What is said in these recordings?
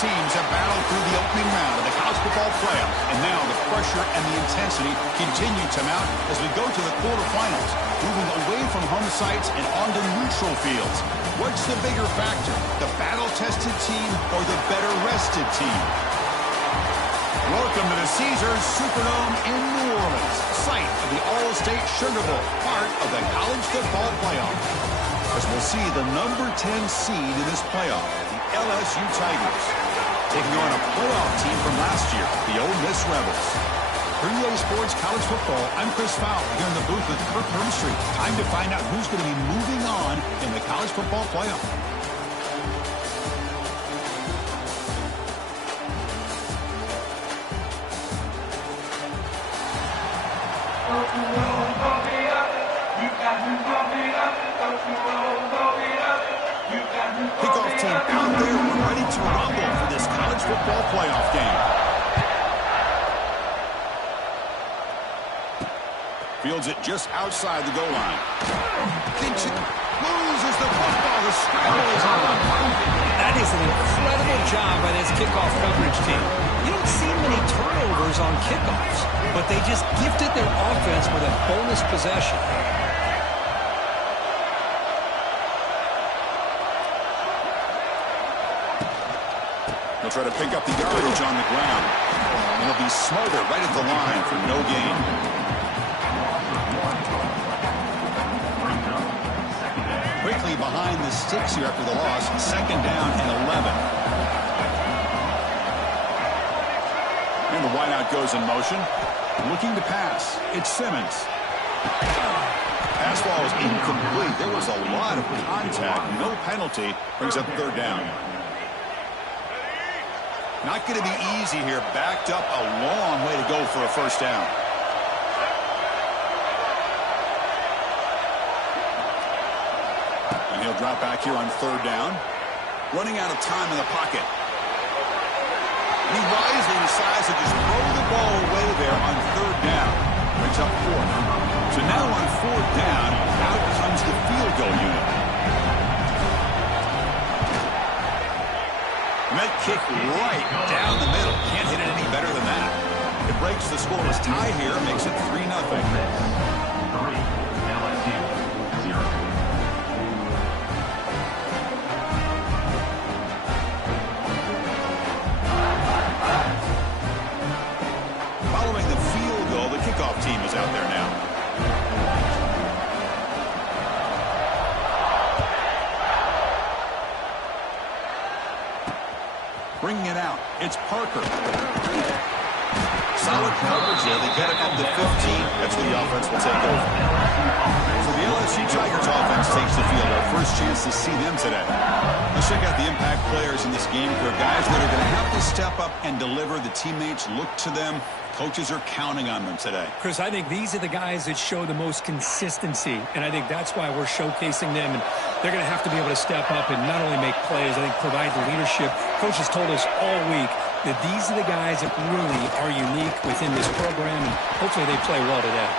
teams have battled through the opening round of the college football playoff, and now the pressure and the intensity continue to mount as we go to the quarterfinals, moving away from home sites and onto neutral fields. What's the bigger factor, the battle-tested team or the better-rested team? Welcome to the Caesars Superdome in New Orleans, site of the All-State Sugar Bowl, part of the college football playoff. As we'll see the number 10 seed in this playoff, the LSU Tigers, taking on a playoff team from last year, the Ole Miss Rebels. For EA Sports College Football, I'm Chris Fowler here in the booth with Kirk Herbstreit. Time to find out who's going to be moving on in the college football playoff. Kickoff team out there ready to rumble for this college football playoff game. Fields it just outside the goal line. Loses the football. The scramble is on. That is an incredible job by this kickoff coverage team. You don't see many turnovers on kickoffs, but they just gifted their offense with a bonus possession. He'll try to pick up the yardage on the ground. And he'll be smothered right at the line for no gain. Quickly behind the sticks here after the loss. 2nd down and 11. And the wideout goes in motion. Looking to pass. It's Simmons. Pass ball is incomplete. There was a lot of contact. No penalty. Brings up 3rd down. Not going to be easy here. Backed up a long way to go for a 1st down. And he'll drop back here on 3rd down. Running out of time in the pocket. He wisely decides to just throw the ball away there on 3rd down. Brings up 4th. So now on 4th down, out comes the field goal unit. And that kick right down the middle. Can't hit it any better than that. It breaks the scoreless tie here, makes it 3-0. Following the field goal, the kickoff team is out there now. Bringing it out, it's Parker. Solid coverage there. They get it up to 15. That's where the offense will take over. So the LSU Tigers offense takes the field. Our first chance to see them today. Let's check out the impact players in this game. For guys that are going to have to step up and deliver. The teammates look to them. Coaches are counting on them today. Chris, I think these are the guys that show the most consistency, and I think that's why we're showcasing them. And they're going to have to be able to step up and not only make plays, I think provide the leadership. Coach has told us all week that these are the guys that really are unique within this program, and hopefully they play well today.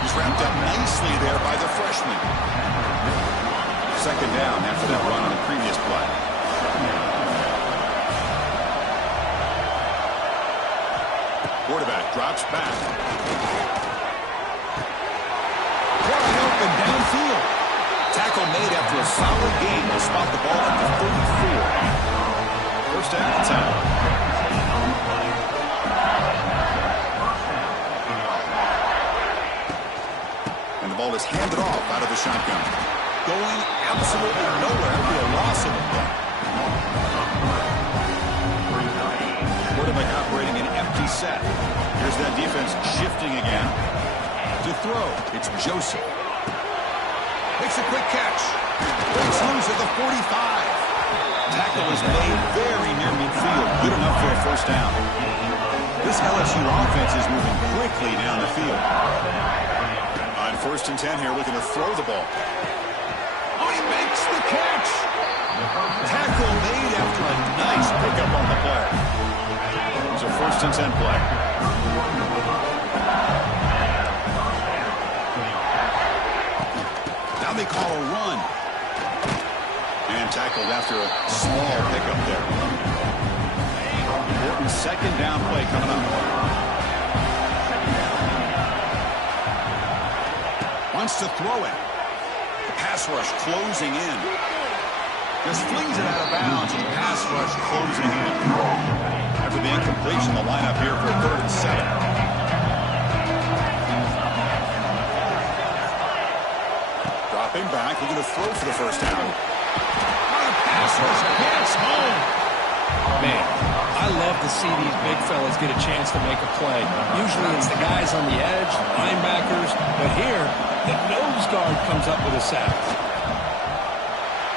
He's wrapped up nicely there by the freshman. 2nd down after that run on the previous play. Quarterback drops back. Wide open downfield. Tackle made after a solid gain to spot the ball at the 34. 1st down and 10. And the ball is handed off out of the shotgun. Going absolutely nowhere. That would be a loss of the play. Quarterback operating an empty set. Here's that defense shifting again. To throw, it's Joseph. Makes a quick catch. Breaks loose at the 45. Tackle is made very near midfield. Good enough for a 1st down. This LSU offense is moving quickly down the field. On 1st and 10 here, looking to throw the ball. Oh, he makes the catch. Tackle made after a nice pickup on the play. It's a 1st and 10 play. Now they call a run. And tackled after a small pickup there. important second down play coming up. Wants to throw it. The pass rush closing in. Just flings it out of bounds, and the pass rush closing in. After the incompletion, the lineup here for 3rd and 7. Dropping back, looking to throw for the first down. On a pass rush, gets home. Man, I love to see these big fellas get a chance to make a play. Usually it's the guys on the edge, linebackers, but here, the nose guard comes up with a sack.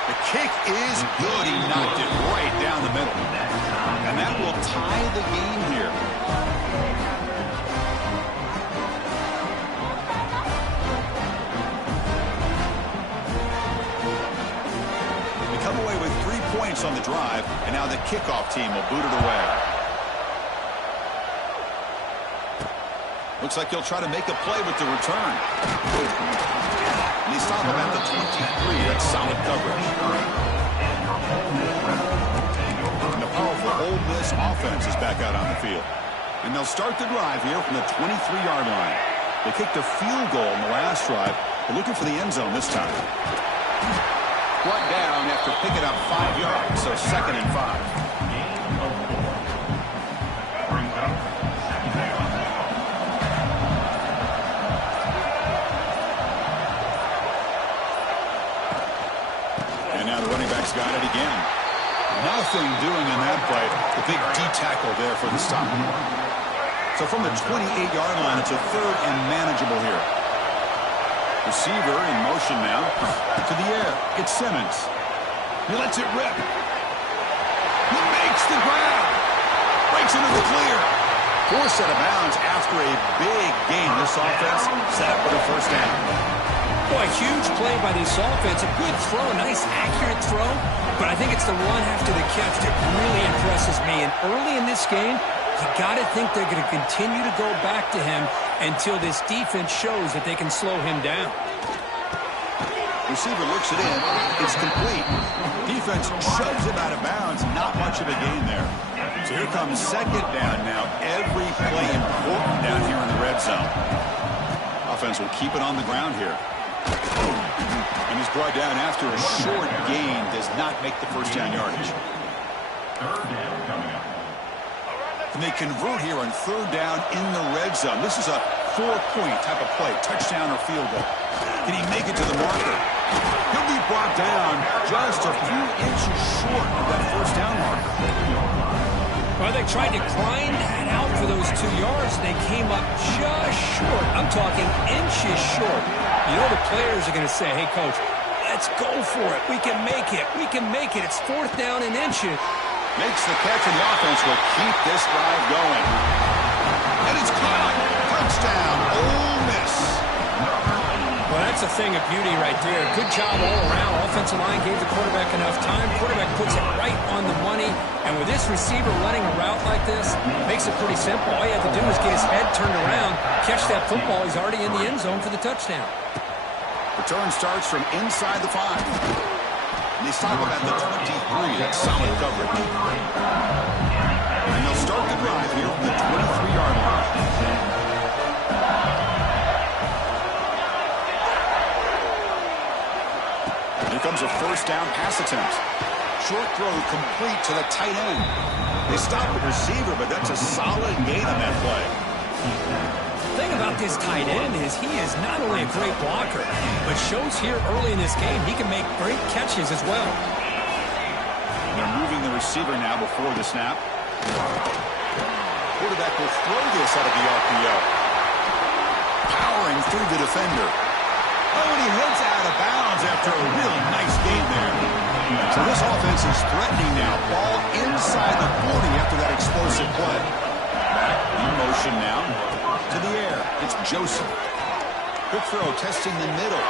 The kick is good. He knocked it right down the middle. And that will tie the game here. They come away with 3 points on the drive, and now the kickoff team will boot it away. Looks like he'll try to make a play with the return. And they stop him at the 23. That's solid coverage. And the powerful Ole Miss offense is back out on the field. And they'll start the drive here from the 23-yard line. They kicked a field goal in the last drive. They're looking for the end zone this time. Brought down after picking up 5 yards, so 2nd and 5. Got it again. Nothing doing in that play. The big D-tackle there for the stop. So from the 28-yard line, it's a 3rd and manageable here. Receiver in motion now. To the air. It's Simmons. He lets it rip. He makes the grab. Breaks into the clear. Forced out of bounds after a big gain. This offense set up for the first down. Boy, huge play by this offense. A good throw, a nice accurate throw. But I think it's the run after the catch that really impresses me. And early in this game, you got to think they're going to continue to go back to him until this defense shows that they can slow him down. Receiver looks it in. It's complete. Defense shoves him out of bounds. Not much of a gain there. So here comes 2nd down now. Every play important down here in the red zone. Offense will keep it on the ground here. And he's brought down after a short gain. Does not make the first down yardage. And they convert here on 3rd down in the red zone. This is a 4-point type of play. Touchdown or field goal. Can he make it to the marker? He'll be brought down just a few inches short of that first down marker. Well, they tried to grind that out for those 2 yards, and they came up just short. I'm talking inches short. You know the players are going to say, hey, Coach, let's go for it. We can make it. We can make it. It's 4th down and inches. Makes the catch, and the offense will keep this drive going. And it's caught. Touchdown, Ole Miss. Well, that's a thing of beauty right there. Good job all around. Offensive line gave the quarterback enough time. Quarterback puts it right on the money. And with this receiver running a route like this, makes it pretty simple. All you have to do is get his head turned around, catch that football. He's already in the end zone for the touchdown. Return starts from inside the 5. And they stop him at the 23. That's solid coverage. And they'll start the drive here from the 23-yard line. Here comes a first down pass attempt. Short throw complete to the tight end. They stop the receiver, but that's a solid gain on that play. The thing about this tight end is he is not only a great blocker, but shows here early in this game he can make great catches as well. They're moving the receiver now before the snap. Quarterback will throw this out of the RPO. Powering through the defender. Oh, and he heads out of bounds after a really nice gain there. So this offense is threatening now. Ball inside the 40 after that explosive play. Back in motion now. To the air. It's Joseph. Quick throw, testing the middle.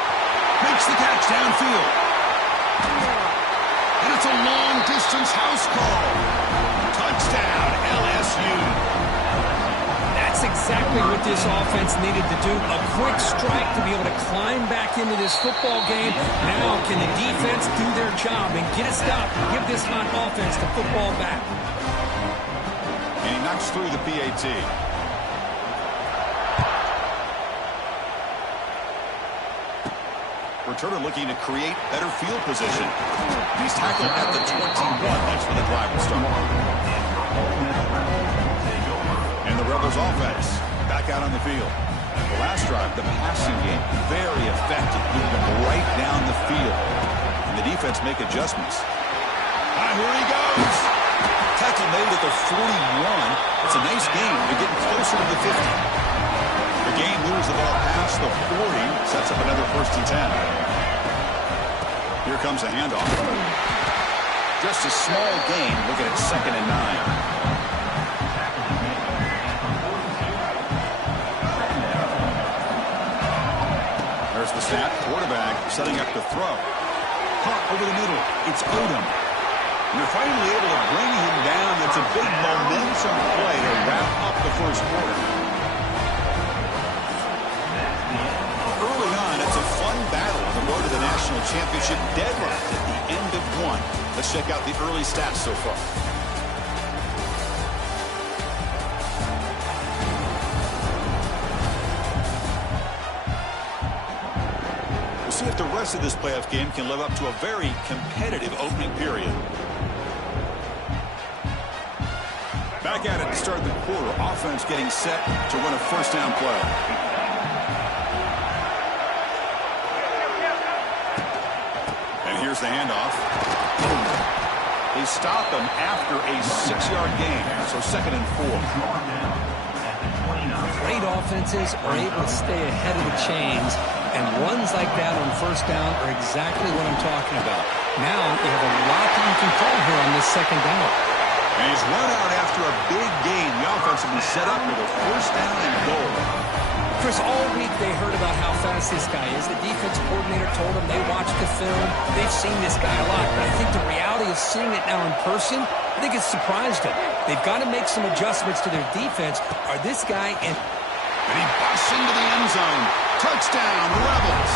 Makes the catch downfield. And it's a long-distance house call. Touchdown, LSU. That's exactly what this offense needed to do. A quick strike to be able to climb back into this football game. Now can the defense do their job and get a stop and give this hot offense the football back? Knocks through the PAT. Returner looking to create better field position. He's tackled at the 21. That's where the drive will start. And the Rebels offense back out on the field. The last drive, the passing game, very effective, moving them right down the field. And the defense make adjustments. Here he goes. Tackle made at the 41. It's a nice game. They're getting closer to the 50. The game moves the ball past the 40, sets up another 1st and 10. Here comes a handoff. Just a small gain. Look at it, 2nd and 9. There's the snap. Quarterback setting up the throw. Caught over the middle. It's Odom. You're finally able to bring him down. That's a big momentum play to wrap up the 1st quarter. Early on, it's a fun battle on the road to the national championship deadline at the end of 1. Let's check out the early stats so far. We'll see if the rest of this playoff game can live up to a very competitive opening period. Back at it to start the quarter. Offense getting set to run a 1st down play. And here's the handoff. They stop him after a 6-yard gain. So 2nd and 4. Great offenses are able to stay ahead of the chains, and runs like that on 1st down are exactly what I'm talking about. Now you have a lot that you can call here on this 2nd down. And he's run out after a big gain. The offense will be set up with a 1st down and goal. Chris, all week they heard about how fast this guy is. The defense coordinator told them they watched the film. They've seen this guy a lot. But I think the reality of seeing it now in person, I think it's surprised them. They've got to make some adjustments to their defense. Are this guy and he busts into the end zone. Touchdown, the Rebels.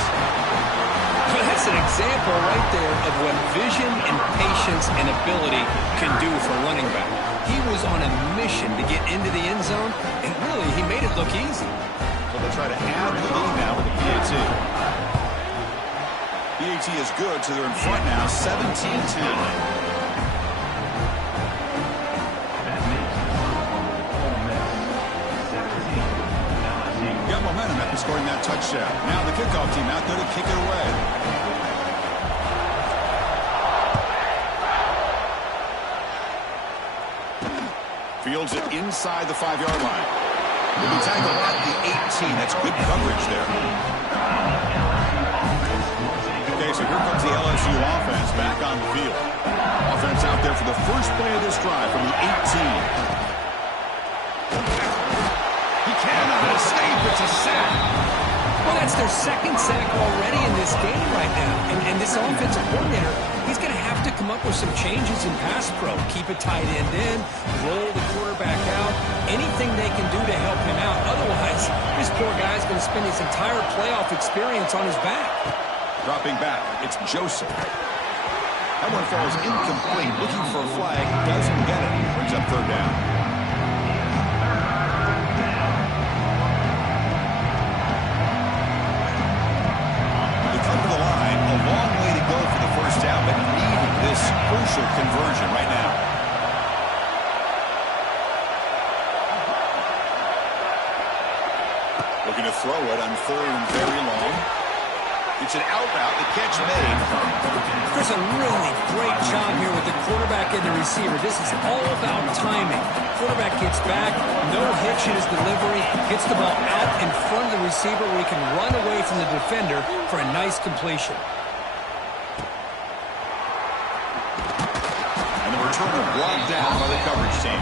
Well, that's an example right there of what vision and patience and ability can do for running back. He was on a mission to get into the end zone, and really, he made it look easy. Well, they try to add the lead now with the PAT. PAT is good, so they're in front now, 17-10. Momentum after scoring that touchdown. Now the kickoff team out there to kick it away. Fields it inside the 5-yard line. Will be tackled at the 18. That's good coverage there. Okay, so here comes the LSU offense back on the field. Offense out there for the first play of this drive from the 18. Cannot escape. It's a sack. Well, that's their 2nd sack already in this game right now. And this offensive coordinator, he's going to have to come up with some changes in pass pro. Keep a tight end in, roll the quarterback out, anything they can do to help him out. Otherwise, this poor guy's going to spend his entire playoff experience on his back. Dropping back, it's Joseph. That one falls incomplete. Looking for a flag, doesn't get it. Brings up 3rd down. Crucial conversion right now. Looking to throw it on 3rd and very long. It's an out route. The catch made. Chris, a really great job here with the quarterback and the receiver. This is all about timing. Quarterback gets back, no hitch in his delivery, gets the ball out in front of the receiver where he can run away from the defender for a nice completion. Returner brought down by the coverage team.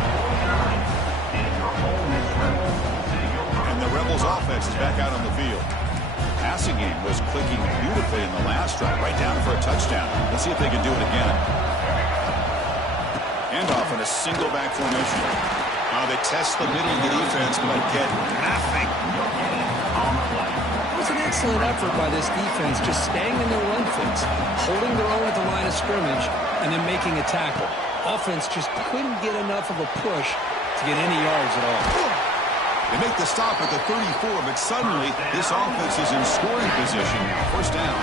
And the Rebels offense is back out on the field. Passing game was clicking beautifully in the last drive, right down for a touchdown. Let's see if they can do it again. Handoff in a single back formation. Now they test the middle of the defense, but get nothing. It was an excellent effort by this defense, just staying in their run fits, holding their own at the line of scrimmage, and then making a tackle. Offense just couldn't get enough of a push to to get any yards at all. They make the stop at the 34, but suddenly this offense is in scoring position. First down.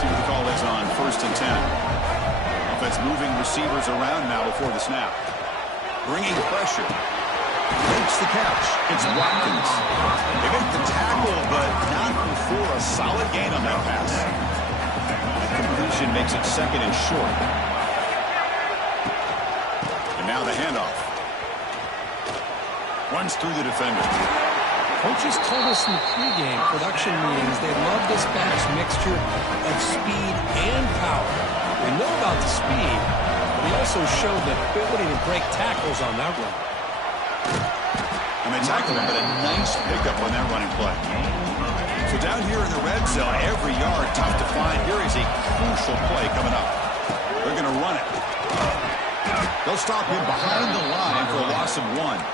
See what the call is on 1st and 10. Offense moving receivers around now before the snap. Bringing pressure. Makes the catch. It's Watkins. They make the tackle, but not before a solid gain on that pass. Completion makes it 2nd and short. And now the handoff. Runs through the defender. Coaches told us in the pregame production meetings they love this back's mixture of speed and power. We know about the speed, but he also showed the ability to break tackles on that run. And they tackle him, but a nice pickup on that running play. So down here in the red zone, every yard tough to find. Here is a crucial play coming up. They're going to run it. They'll stop him behind the line for a loss of 1.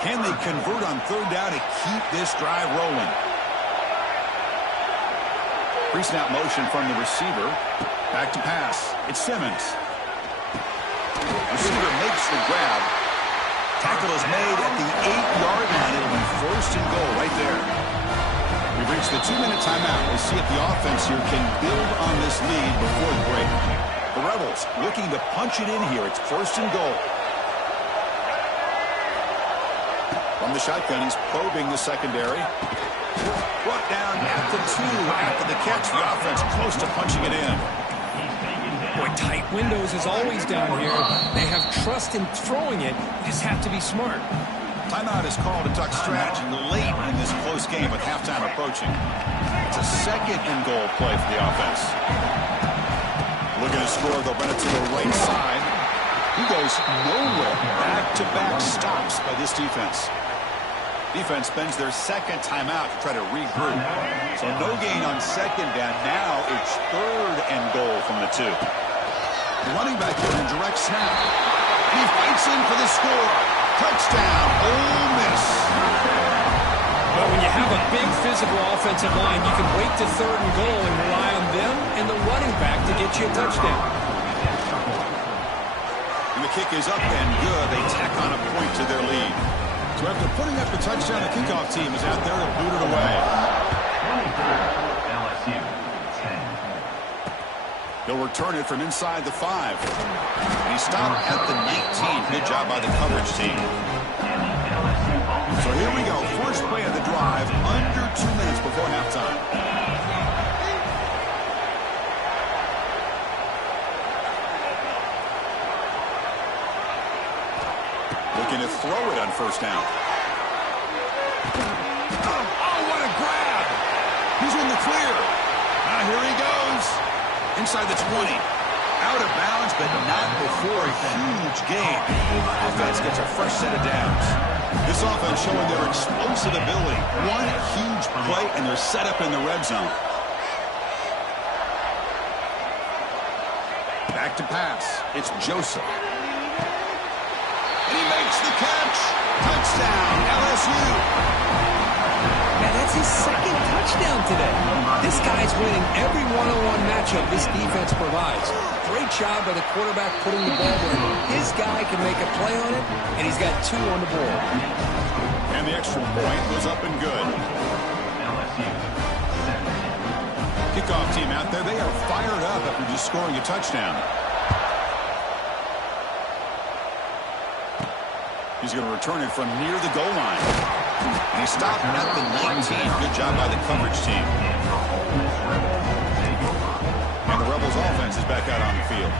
Can they convert on 3rd down to keep this drive rolling? Pre-snap motion from the receiver. Back to pass. It's Simmons. Receiver makes the grab. Tackle is made at the 8-yard line. It'll be 1st and goal right there. We've reached the 2-minute timeout. We'll see if the offense here can build on this lead before the break. The Rebels looking to punch it in here. It's 1st and goal. From the shotgun, he's probing the secondary. Brought down at the 2 after the catch. The offense close to punching it in. Boy, tight windows is always down here. They have trust in throwing it. You just have to be smart. Timeout is called to talk strategy late in this close game with halftime approaching. It's a 2nd and goal play for the offense. Looking to score, they'll run it to the right side. He goes nowhere. Back-to-back stops by this defense. Defense spends their 2nd timeout to try to regroup. So no gain on 2nd down. Now it's 3rd and goal from the 2. The running back here in direct snap. He fights in for the score. Touchdown, Ole Miss. Well, when you have a big physical offensive line, you can wait to 3rd and goal and rely on them and the running back to get you a touchdown. And the kick is up and good. They tack on a point to their lead. So after putting up the touchdown, the kickoff team is out there to boot it away. They'll return it from inside the 5. And he stopped at the 19. Good job by the coverage team. So here we go. First play of the drive, under 2 minutes before halftime. Looking to throw it on 1st down. Oh, what a grab! He's in the clear. Now here he goes. Inside the 20. Out of bounds, but not before a huge gain. Offense gets a fresh set of downs. This offense showing their explosive ability. One huge play, and they're set up in the red zone. Back to pass. It's Joseph. And he makes the catch. Touchdown, LSU. Man, that's his 2nd touchdown today. This guy's winning every one-on-one matchup this defense provides. Great job by the quarterback putting the ball where his guy can make a play on it, and he's got 2 on the board. And the extra point was up and good. Kickoff team out there, they are fired up after just scoring a touchdown. He's going to return it from near the goal line. And he stopped at the 19. Good job by the coverage team. And the Rebels offense is back out on the field.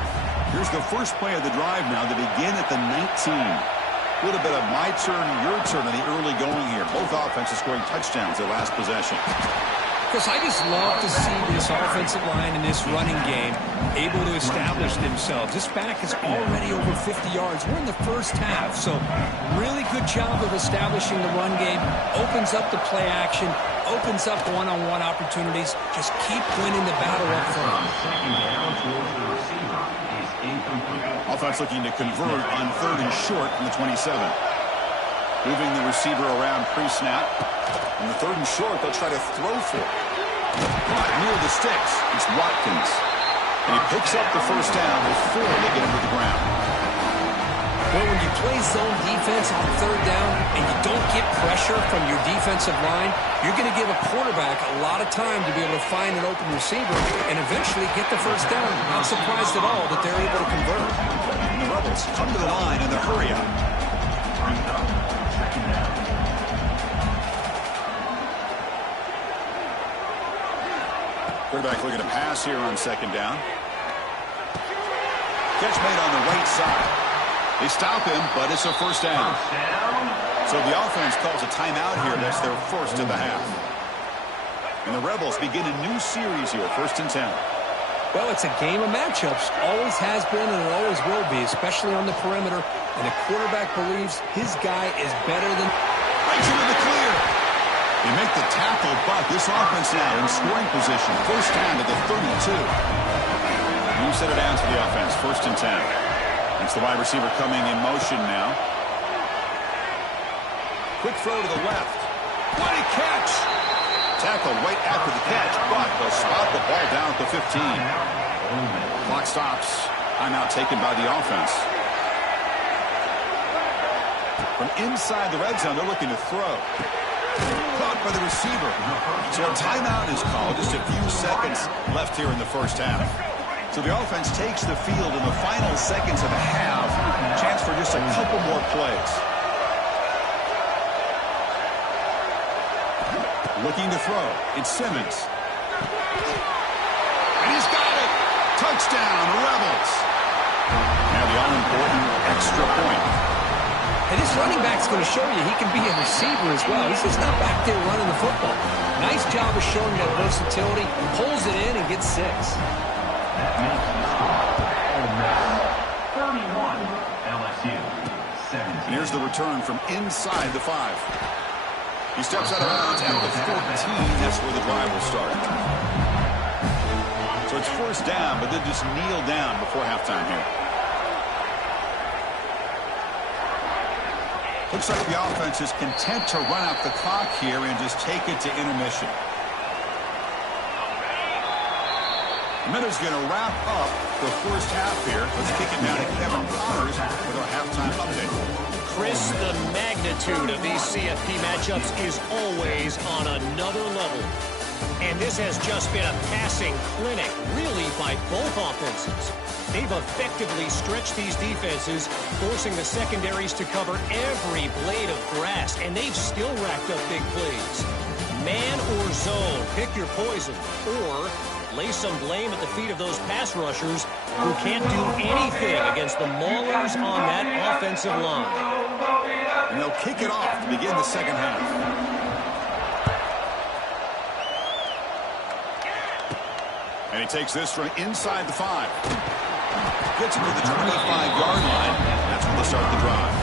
Here's the first play of the drive now to begin at the 19. A little bit of my turn, your turn in the early going here. Both offenses scoring touchdowns their last possession. Chris, I just love to see this offensive line and this running game able to establish themselves. This back is already over 50 yards. We're in the first half, so really good job of establishing the run game. Opens up the play action, opens up one-on-one opportunities. Just keep winning the battle up front. Offense looking to convert on 3rd and short from the 27. Moving the receiver around pre-snap. On the 3rd and short, they'll try to throw for it. Caught near the sticks. It's Watkins. And he picks up the first down before they get him to the ground. Well, when you play zone defense on third down and you don't get pressure from your defensive line, you're going to give a quarterback a lot of time to be able to find an open receiver and eventually get the first down. Not surprised at all that they're able to convert. And the Rebels come to the line in the hurry up. Quarterback looking to pass here on second down. Catch made on the right side. They stop him, but it's a first down. So the offense calls a timeout here. That's their first of the half. And the Rebels begin a new series here, 1st and 10. Well, it's a game of matchups. Always has been and it always will be, especially on the perimeter. And the quarterback believes his guy is better than... Right into the clear. They make the tackle, but this offense now in scoring position. First down to the 32. New set it down to the offense, 1st and 10. It's the wide receiver coming in motion now. Quick throw to the left. What a catch! Tackle right after the catch, but they'll spot the ball down at the 15. Clock stops. Timeout taken by the offense. From inside the red zone, they're looking to throw. Caught by the receiver. So a timeout is called. Just a few seconds left here in the first half. So the offense takes the field in the final seconds of the half. Chance for just a couple more plays. Looking to throw. It's Simmons. And he's got it. Touchdown, Rebels. Now the all-important extra point. And this running back's going to show you he can be a receiver as well. He's just not back there running the football. Nice job of showing that versatility. Pulls it in and gets 6. 31, LSU, 17. And here's the return from inside the 5. He steps out of bounds at the 14. That's where the drive will start. So it's first down, but they just kneel down before halftime here. Looks like the offense is content to run out the clock here and just take it to intermission. The minute's going to wrap up the first half here. Let's kick it down to Kevin Connors with our halftime update. Chris, the magnitude of these CFP matchups is always on another level. And this has just been a passing clinic, really, by both offenses. They've effectively stretched these defenses, forcing the secondaries to cover every blade of grass, and they've still racked up big plays. Man or zone, pick your poison, or lay some blame at the feet of those pass rushers who can't do anything against the maulers on that offensive line. And they'll kick it off to begin the second half. And he takes this from inside the 5. Gets him to the 25-yard line. That's when they start the drive.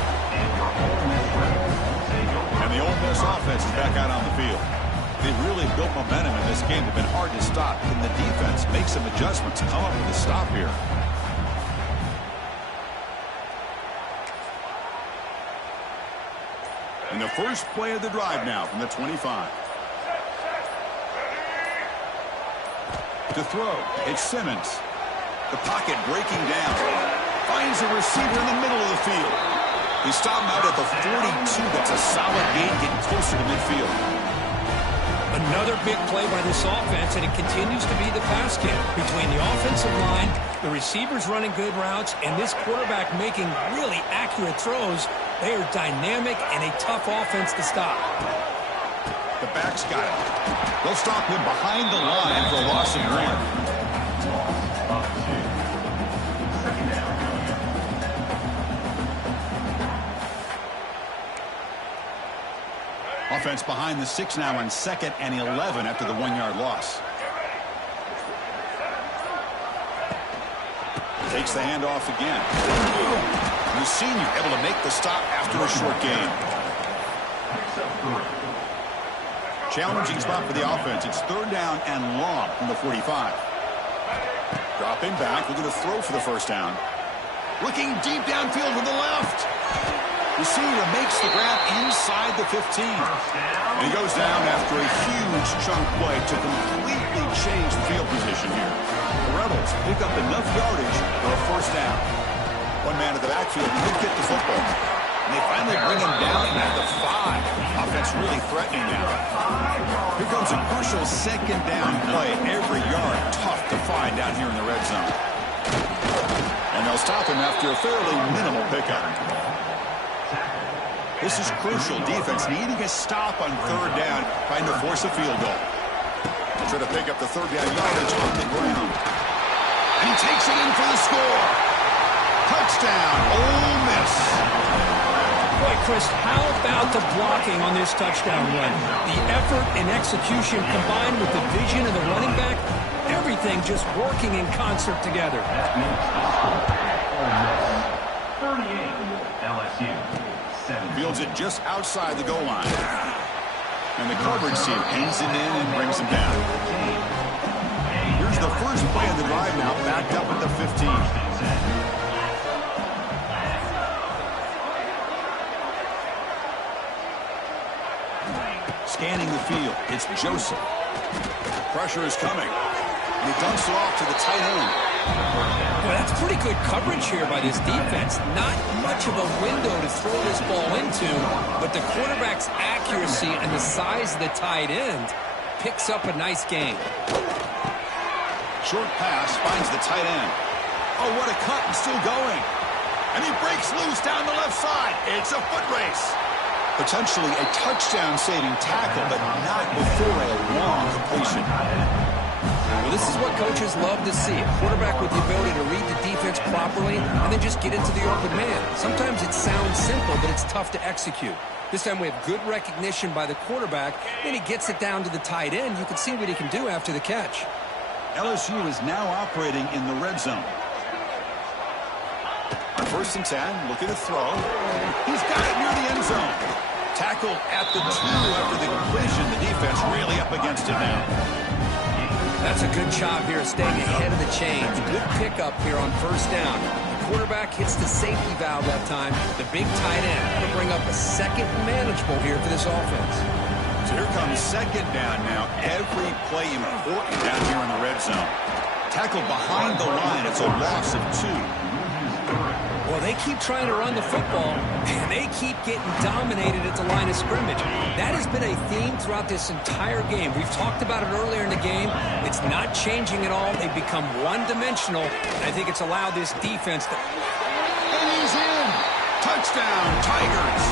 And the Ole Miss offense is back out on the field. They've really built momentum in this game. They've been hard to stop. Can the defense make some adjustments, come up with a stop here? And the first play of the drive now from the 25. To throw, it's Simmons. The pocket breaking down. Finds a receiver in the middle of the field. He stopped him out at the 42. That's a solid gain, getting closer to midfield. Another big play by this offense, and it continues to be the pass game. Between the offensive line, the receivers running good routes, and this quarterback making really accurate throws, they are dynamic and a tough offense to stop. The back's got it. They'll stop him behind the line for a loss of ground. Offense behind the 6 now on 2nd and 11 after the 1-yard loss. Takes the handoff again. The senior able to make the stop after a short gain. Challenging spot for the offense. It's 3rd down and long from the 45. Dropping back, looking to throw for the first down. Looking deep downfield to the left. Receiver makes the grab inside the 15. And he goes down after a huge chunk play to completely change the field position here. The Rebels pick up enough yardage for a first down. One man in the backfield could get the football. And they finally bring him down at the 5. Offense really threatening now. Here comes a crucial second down play. Every yard tough to find down here in the red zone. And they'll stop him after a fairly minimal pickup. This is crucial. Defense needing a stop on third down, trying to force a field goal. Try to pick up the third down yardage on the ground. And he takes it in for the score. Touchdown, Ole Miss. Boy, Chris, how about the blocking on this touchdown run? The effort and execution combined with the vision of the running back, everything just working in concert together. 38, LSU. 7. Fields it just outside the goal line. And the coverage team pins it in and brings him down. Here's the first play of the drive now, backed up at the 15. Scanning the field, it's Joseph. Pressure is coming. And he dumps it off to the tight end. Well, that's pretty good coverage here by this defense. Not much of a window to throw this ball into, but the quarterback's accuracy and the size of the tight end picks up a nice gain. Short pass finds the tight end. Oh, what a cut, and still going. And he breaks loose down the left side. It's a foot race. Potentially a touchdown-saving tackle, but not before a long completion. Well, this is what coaches love to see. A quarterback with the ability to read the defense properly and then just get into the open man. Sometimes it sounds simple, but it's tough to execute. This time we have good recognition by the quarterback, and he gets it down to the tight end. You can see what he can do after the catch. LSU is now operating in the red zone. On 1st and 10, looking to throw. He's got it near the end zone. Tackled at the 2 after the completion. The defense really up against it now. That's a good job here, staying ahead of the chains. Good pickup here on 1st down. The quarterback hits the safety valve that time. The big tight end to bring up a second manageable here for this offense. So here comes second down now. Every play important down here in the red zone. Tackled behind the line. It's a loss of 2. Well, they keep trying to run the football, and they keep getting dominated at the line of scrimmage. That has been a theme throughout this entire game. We've talked about it earlier in the game. It's not changing at all. They've become one-dimensional, and I think it's allowed this defense to... And he's in! Touchdown, Tigers!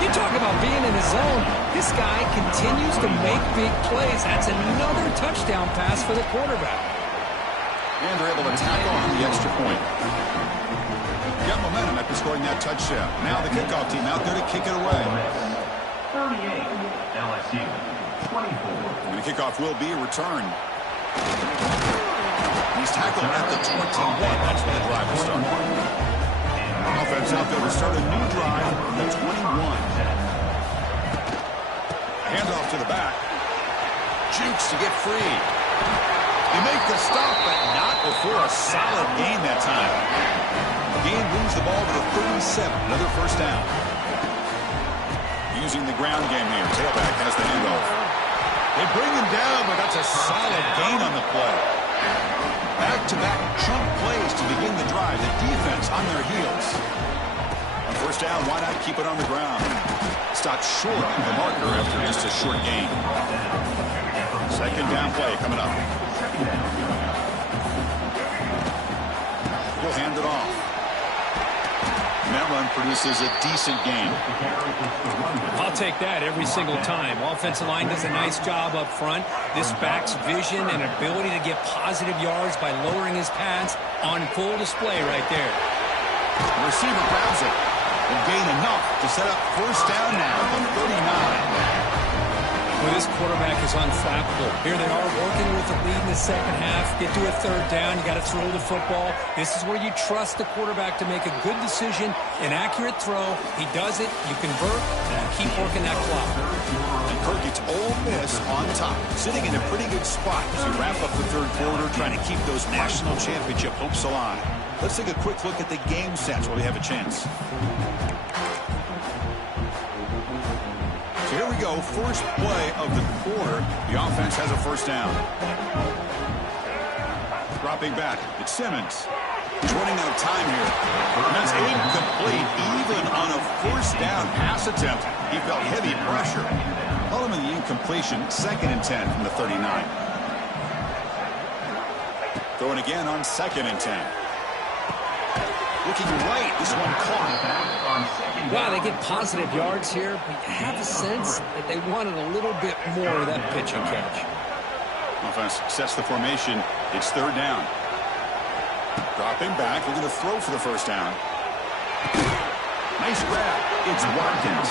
You talk about being in the zone. This guy continues to make big plays. That's another touchdown pass for the quarterback. And they're able to tack on the extra point. Got momentum after scoring that touchdown. Now the kickoff team out there to kick it away. 38, LSU. 24. And the kickoff will be a return. He's tackled at the 21. That's where the drive will start. Offense out there to start a new drive from the 21. Handoff to the back. Jukes to get free. They make the stop, but not before a solid gain that time. Gain moves the ball to the 37. Another 1st down. Using the ground game here. Tailback has the handoff. They bring him down, but that's a solid gain on the play. Back-to-back chunk plays to begin the drive. The defense on their heels. On 1st down, why not keep it on the ground? Stopped short of the marker after just a short gain. 2nd down play coming up. He'll hand it off. And that run produces a decent gain. I'll take that every single time. Offensive line does a nice job up front. This back's vision and ability to get positive yards by lowering his pads on full display right there. The receiver grabs it and gain enough to set up 1st down now at the 39. Well, this quarterback is unflappable. Here they are working with the lead in the 2nd half. Get to a 3rd down. You got to throw the football. This is where you trust the quarterback to make a good decision, an accurate throw. He does it. You convert, and you keep working that clock. And Kirk gets Ole Miss on top, sitting in a pretty good spot as we wrap up the 3rd quarter, trying to keep those national championship hopes alive. Let's take a quick look at the game stats while we have a chance. Here we go, first play of the quarter. The offense has a 1st down. Dropping back, it's Simmons. He's running out of time here. And that's incomplete. Even on a first down pass attempt, he felt heavy pressure. Following the incompletion, 2nd and 10 from the 39. Throwing again on 2nd and 10. Looking right, this one caught. Wow, they get positive yards here, but you have the sense that they wanted a little bit more of that pitch and catch. Offense sets the formation. It's 3rd down. Dropping back, looking to throw for the first down. Nice grab. It's Watkins.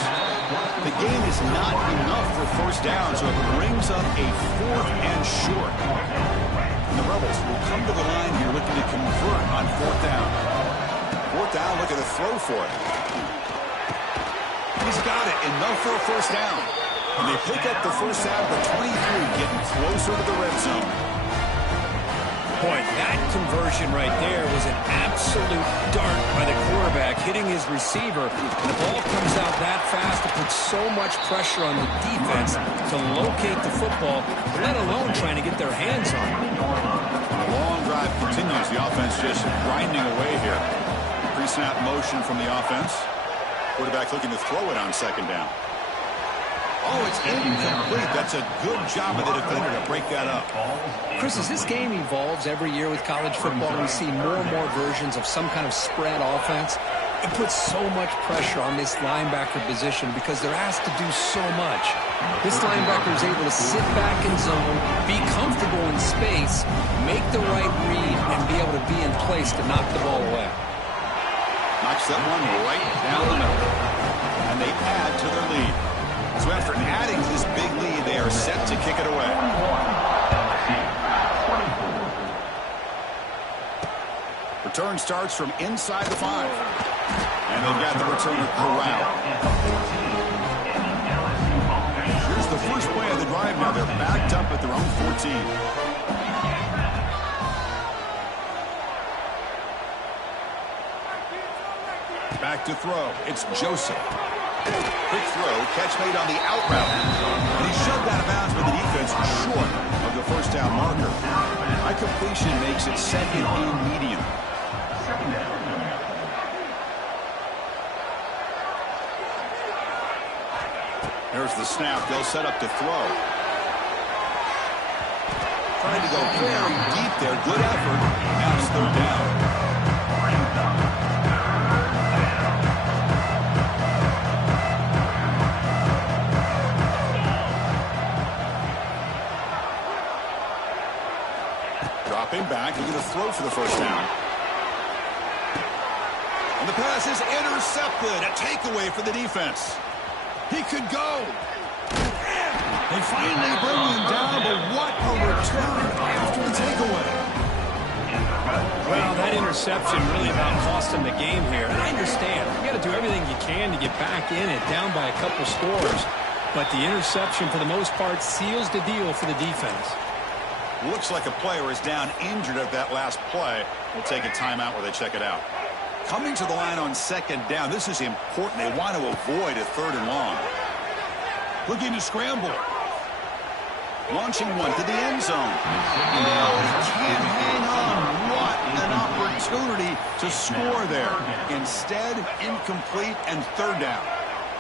The game is not enough for first down, so it brings up a 4th and short. And the Rebels will come to the line here looking to convert on 4th down. 4th down, looking to throw for it. He's got it, enough for a first down. And they pick up the first down at the 23, getting closer to the red zone. Boy, that conversion right there was an absolute dart by the quarterback, hitting his receiver. And the ball comes out that fast. It puts so much pressure on the defense to locate the football, let alone trying to get their hands on it. The long drive continues. The offense just grinding away here. Pre-snap motion from the offense. Quarterback looking to throw it on 2nd down. Oh, it's incomplete. That's a good job of the defender to break that up. Chris, as this game evolves every year with college football, we see more and more versions of some kind of spread offense. It puts so much pressure on this linebacker position because they're asked to do so much. This linebacker is able to sit back in zone, be comfortable in space, make the right read, and be able to be in place to knock the ball away. Knocks that one right down the middle. And they add to their lead. So after adding to this big lead, they are set to kick it away. Return starts from inside the 5. And they've got the returner corralled. Here's the first play of the drive now. They're backed up at their own 14. Back to throw. It's Joseph. Quick throw, catch made on the out route. And he shoved out of bounds with the defense short of the first down marker. High completion makes it 2nd and medium. There's the snap. They'll set up to throw. Trying to go very deep there. Good effort. Now it's 3rd down. Dropping back, looking to throw for the first down. And the pass is intercepted. A takeaway for the defense. He could go. They finally bring him down, but what a return after the takeaway. Well, that interception really about cost him the game here. And I understand. You got to do everything you can to get back in it, down by a couple scores. But the interception, for the most part, seals the deal for the defense. Looks like a player is down injured at that last play. We'll take a timeout where they check it out. Coming to the line on 2nd down. This is important. They want to avoid a 3rd and long. Looking to scramble. Launching one to the end zone. Oh, he can't hang on. What an opportunity to score there. Instead, incomplete and 3rd down.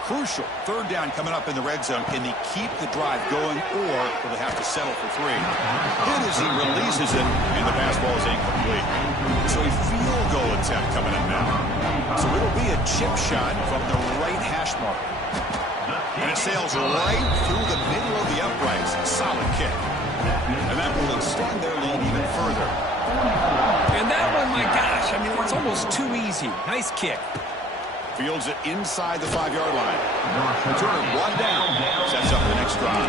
Crucial 3rd down coming up in the red zone. Can they keep the drive going, or will they have to settle for 3? Hit as he releases it, and the pass ball is incomplete. So a field goal attempt coming up now. So it'll be a chip shot from the right hash mark. And it sails right through the middle of the uprights. Solid kick. And that will extend their lead even further. And that one, my gosh, I mean, it's almost too easy. Nice kick. Fields it inside the 5-yard line. Returner one down. Sets up the next drive.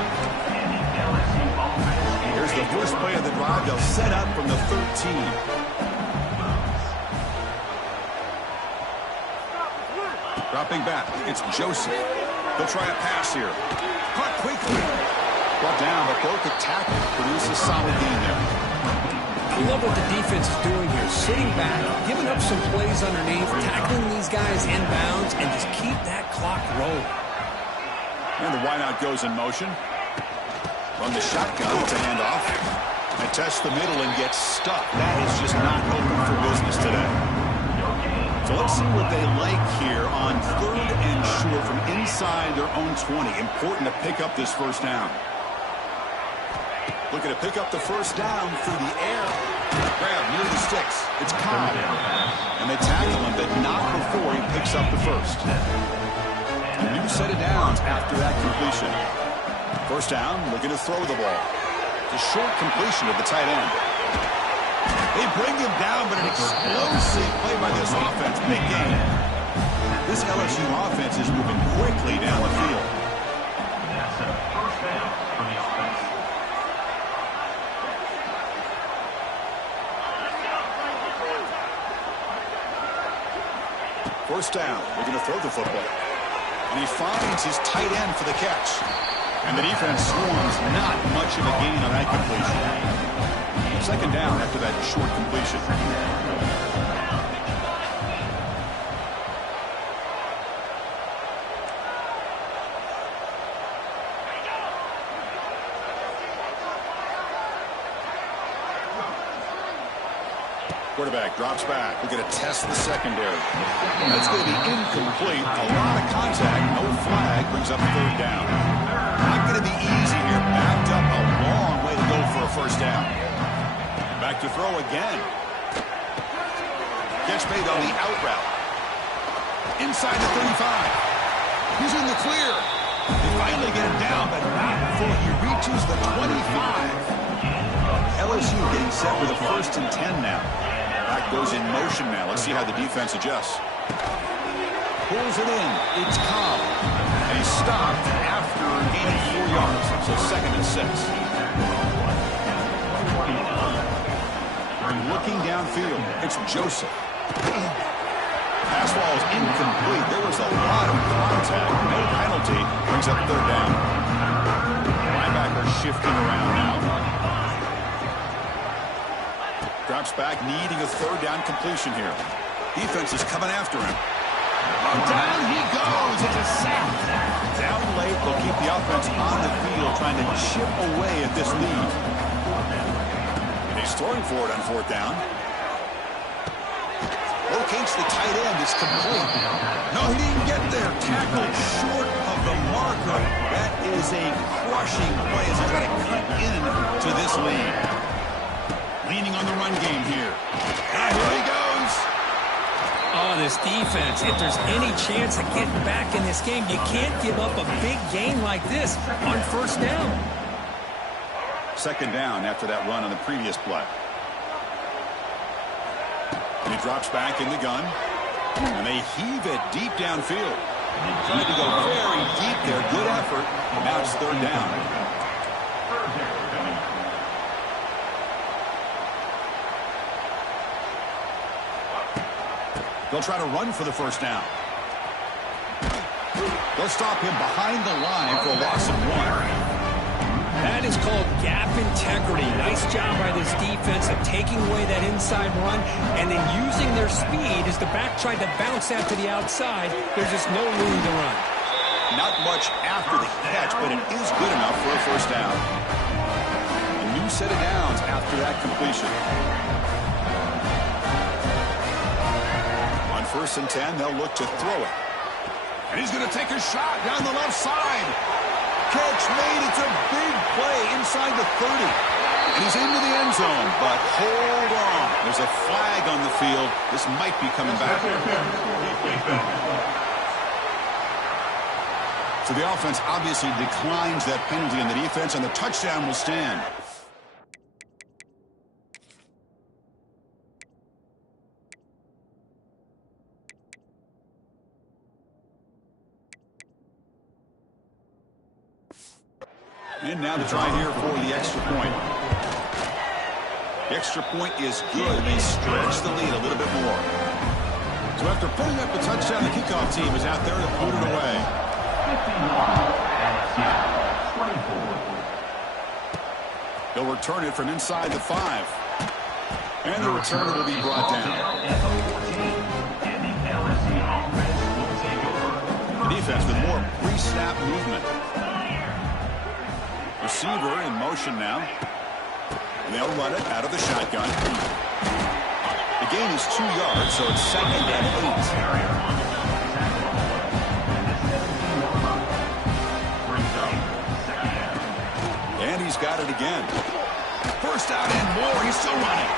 Here's the first play of the drive. They'll set up from the 13. Dropping back. It's Joseph. They'll try a pass here. Caught quickly. Brought down, but broke the tackle. Produces a solid gain there. I love what the defense is doing here. Sitting back, giving up some plays underneath, tackling these guys inbounds, and just keep that clock rolling. And the wideout goes in motion. From the shotgun, it's a handoff. They test the middle and get stuck. That is just not open for business today. So let's see what they like here on 3rd and short from inside their own 20. Important to pick up this first down. Looking to pick up the first down through the air. Grab near the sticks. It's Cobb. And they tackle him, but not before he picks up the first. A new set of downs after that completion. First down, looking to throw the ball. It's a short completion of the tight end. They bring him down, but an explosive play by this offense. Big game. This LSU offense is moving quickly down the field. That's a first down for the offense. First down, looking to throw the football. And he finds his tight end for the catch. And the defense swarms. Not much of a gain on that completion. Second down after that short completion. Quarterback drops back. We're going to test the secondary. That's going to be incomplete. A lot of contact. No flag. Brings up 3rd down. Not going to be easy here. Backed up a long way to go for a first down. Back to throw again. Catch made on the out route. Inside the 35. He's in the clear. They finally get him down, but not before he reaches the 25. LSU getting set with a 1st and 10 now. Back goes in motion now. Let's see how the defense adjusts. Pulls it in. It's Cobb. And he's stopped after gaining 4 yards. So 2nd and 6. Looking downfield, it's Joseph. Pass ball is incomplete. There was a lot of contact. No penalty. Brings up 3rd down. Linebacker shifting around now. Drops back, needing a 3rd down completion here. Defense is coming after him. Oh, down he goes. It's a sack. Down late, they'll keep the offense on the field, trying to chip away at this lead. He's throwing for it on 4th down. Locates the tight end. It's complete. No, he didn't get there. Tackled short of the marker. That is a crushing play as he's got to cut into this lead. Leaning on the run game here. Here he goes. Oh, this defense. If there's any chance of getting back in this game, you can't give up a big gain like this on 1st down. 2nd down after that run on the previous play. And he drops back in the gun. And they heave it deep downfield. Trying to go very deep there. Good effort. Now it's 3rd down. They'll try to run for the first down. They'll stop him behind the line for a loss of 1. That is called gap integrity. Nice job by this defense of taking away that inside run and then using their speed as the back tried to bounce that to the outside. There's just no room to run. Not much after the catch, but it is good enough for a first down. A new set of downs after that completion. On 1st and 10, they'll look to throw it. And he's going to take a shot down the left side. Catch made. It's a big play inside the 30. And he's into the end zone, but hold on. There's a flag on the field. This might be coming back. So the offense obviously declines that penalty, and the defense and the touchdown will stand. And now to try here for the extra point. The extra point is good. They stretch the lead a little bit more. So after putting up the touchdown, the kickoff team is out there to put it away. They'll return it from inside the 5. And the return will be brought down. The defense with more pre-snap movement. Receiver in motion now. They'll run it out of the shotgun. The gain is 2 yards, so it's 2nd and 8. And he's got it again. First out and more. He's still running.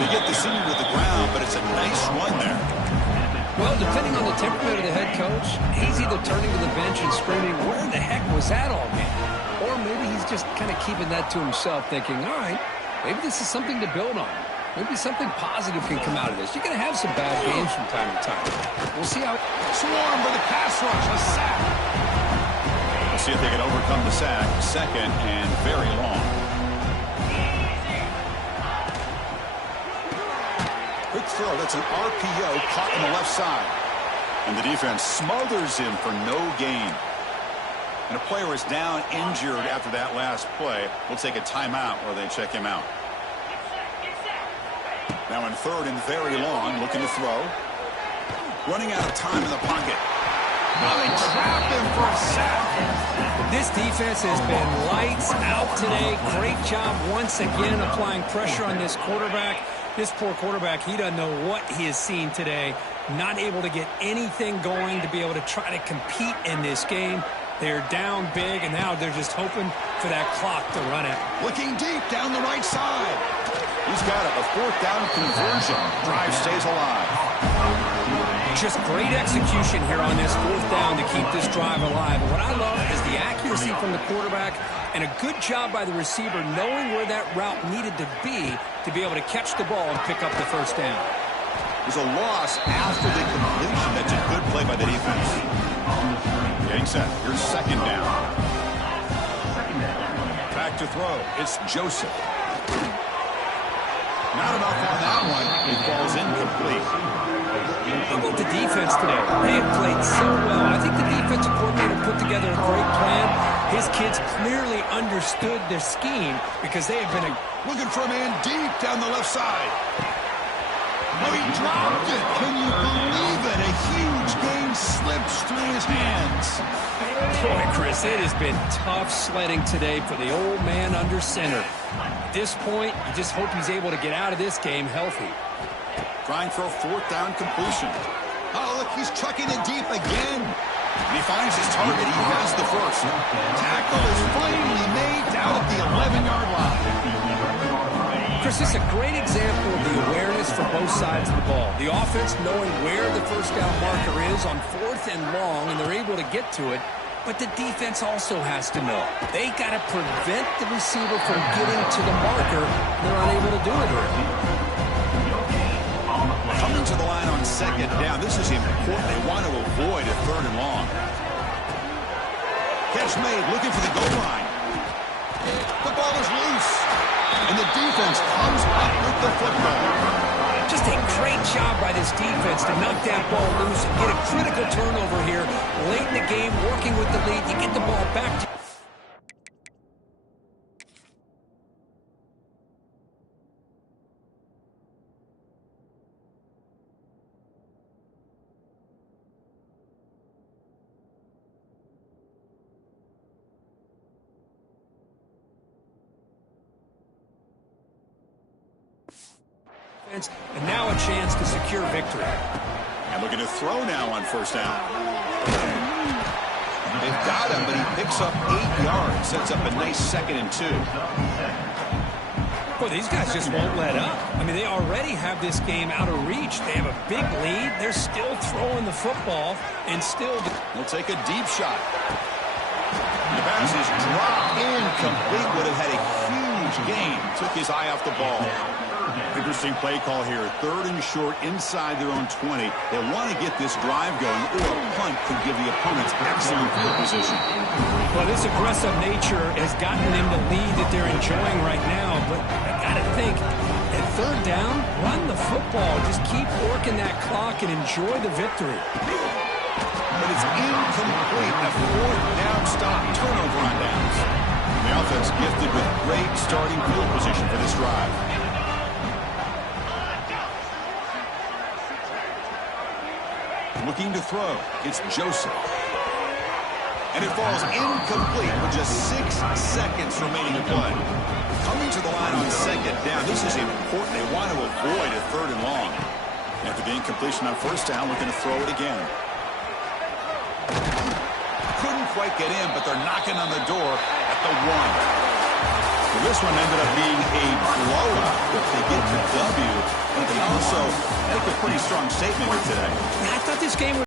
They get the senior to the ground, but it's a nice run there. Well, depending on the temperament of the head coach, he's either turning to the bench and screaming, where the heck was that all game? Or maybe he's just kind of keeping that to himself, thinking, all right, maybe this is something to build on. Maybe something positive can come out of this. You're going to have some bad games from time to time. We'll see how... Swarm for the pass rush, a sack. We'll see if they can overcome the sack. 2nd and very long. Quick throw, that's an RPO caught on the left side. And the defense smothers him for no gain. And a player is down injured after that last play. We'll take a timeout or they check him out. Now in 3rd and very long, looking to throw. Running out of time in the pocket. Well, they trap him for a sack. This defense has been lights out today. Great job once again applying pressure on this quarterback. This poor quarterback, he doesn't know what he has seen today. Not able to get anything going to be able to try to compete in this game. They're down big, and now they're just hoping for that clock to run out. Looking deep down the right side. He's got it. A 4th down conversion. Drive stays alive. Just great execution here on this 4th down to keep this drive alive. And what I love is the accuracy from the quarterback and a good job by the receiver knowing where that route needed to be able to catch the ball and pick up the 1st down. There's a loss after the completion. That's a good play by the defense. Getting set. Here's 2nd down. Back to throw. It's Joseph. Not enough on that one. It falls incomplete. How about the defense today? They have played so well. I think the defensive coordinator put together a great plan. His kids clearly understood their scheme because they have been looking for a man deep down the left side. Oh, he dropped it. Can you believe it? A huge gain slips through his hands. Boy, Chris, it has been tough sledding today for the old man under center. At this point, you just hope he's able to get out of this game healthy. Trying for a 4th down completion. Oh, look, he's trucking it deep again. And he finds his target. He has the 1st. Tackle is finally made down at the 11-yard line. Chris, this is a great example of the awareness for both sides of the ball. The offense knowing where the 1st down marker is on 4th and long, and they're able to get to it. But the defense also has to know. They got to prevent the receiver from getting to the marker. They're unable to do it here. Coming to the line on 2nd down. This is important. They want to avoid a 3rd and long. Catch made, looking for the goal line. The ball is loose. And the defense comes up with the football. Just a great job by this defense to knock that ball loose and get a critical turnover here. Late in the game, working with the lead. You get the ball back to... And now a chance to secure victory. And looking to throw now on 1st down. They've got him, but he picks up 8 yards. Sets up a nice 2nd and 2. Boy, these guys just won't let up. I mean, they already have this game out of reach. They have a big lead. They're still throwing the football and still... They'll take a deep shot. The pass is dropped incomplete. Would have had a huge gain. Took his eye off the ball. Interesting play call here. 3rd and short inside their own 20. They want to get this drive going, or a punt could give the opponents excellent field position. Well, this aggressive nature has gotten them the lead that they're enjoying right now. But I got to think, at 3rd down, run the football. Just keep working that clock and enjoy the victory. But it's incomplete. A 4th down stop. Turnover on downs. The offense gifted with great starting field position for this drive. Looking to throw. It's Joseph. And it falls incomplete with just 6 seconds remaining to play. Coming to the line on second down, this is important. They want to avoid a 3rd and long. After the incompletion on first down, looking to throw it again. Couldn't quite get in, but they're knocking on the door at the 1. Well, this one ended up being a blowout. If they get the W, but they also make a pretty strong statement here today. I thought this game was